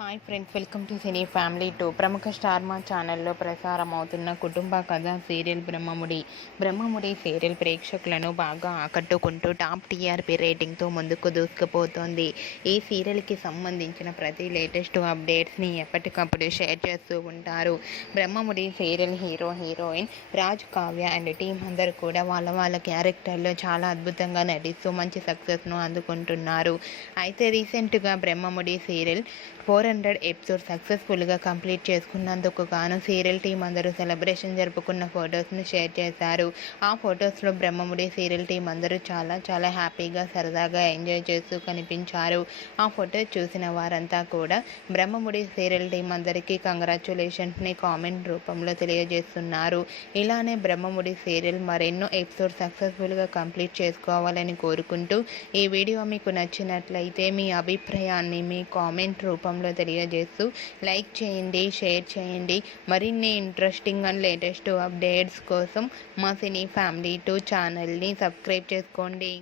Hi friends, welcome to cine family 2. ప్రముఖ star మా ఛానల్లో ప్రసారం అవుతున్న కుటుంబ కథ సీరియల్ బ్రహ్మముడి సీరియల్ ప్రేక్షకులను బాగా ఆకట్టుకుంటూ టాప్ టీఆర్పీ రేటింగ్తో ముందుకు దూసుకుపోతోంది. ఈ సీరియల్కి సంబంధించిన ప్రతి లేటెస్ట్ అప్డేట్స్ని ఎప్పటికప్పుడు షేర్ చేస్తూ ఉంటారు. Brahmamudi serial heroine Raj, Kavya and team అందరూ కూడా వాళ్ళ క్యారెక్టర్లో చాలా అద్భుతంగా నటిస్తూ మంచి సక్సెస్ను అందుకుంటున్నారు. అయితే రీసెంట్గా బ్రహ్మముడి సీరియల్ 400 ఎపిసోడ్ సక్సెస్ఫుల్గా కంప్లీట్ చేసుకున్నందుకు గాను సీరియల్ టీం అందరూ సెలబ్రేషన్ జరుపుకున్న ఫొటోస్ను షేర్ చేశారు. ఆ ఫొటోస్లో బ్రహ్మముడి సీరియల్ టీం అందరూ చాలా హ్యాపీగా సరదాగా ఎంజాయ్ చేస్తూ కనిపించారు. ఆ ఫొటో చూసిన వారంతా కూడా బ్రహ్మముడి సీరియల్ టీం అందరికీ కంగ్రాచ్యులేషన్స్ని కామెంట్ రూపంలో తెలియజేస్తున్నారు. ఇలానే బ్రహ్మముడి సీరియల్ మరెన్నో ఎపిసోడ్ సక్సెస్ఫుల్గా కంప్లీట్ చేసుకోవాలని కోరుకుంటూ ఈ వీడియో మీకు నచ్చినట్లయితే మీ అభిప్రాయాన్ని మీ కామెంట్ రూపంలో తెలియజేస్తూ లైక్ చేయండి, షేర్ చేయండి. మరిన్ని ఇంట్రెస్టింగ్ అండ్ లేటెస్ట్ అప్డేట్స్ కోసం మా సినీ ఫ్యామిలీ 2 ఛానల్ని సబ్స్క్రైబ్ చేసుకోండి.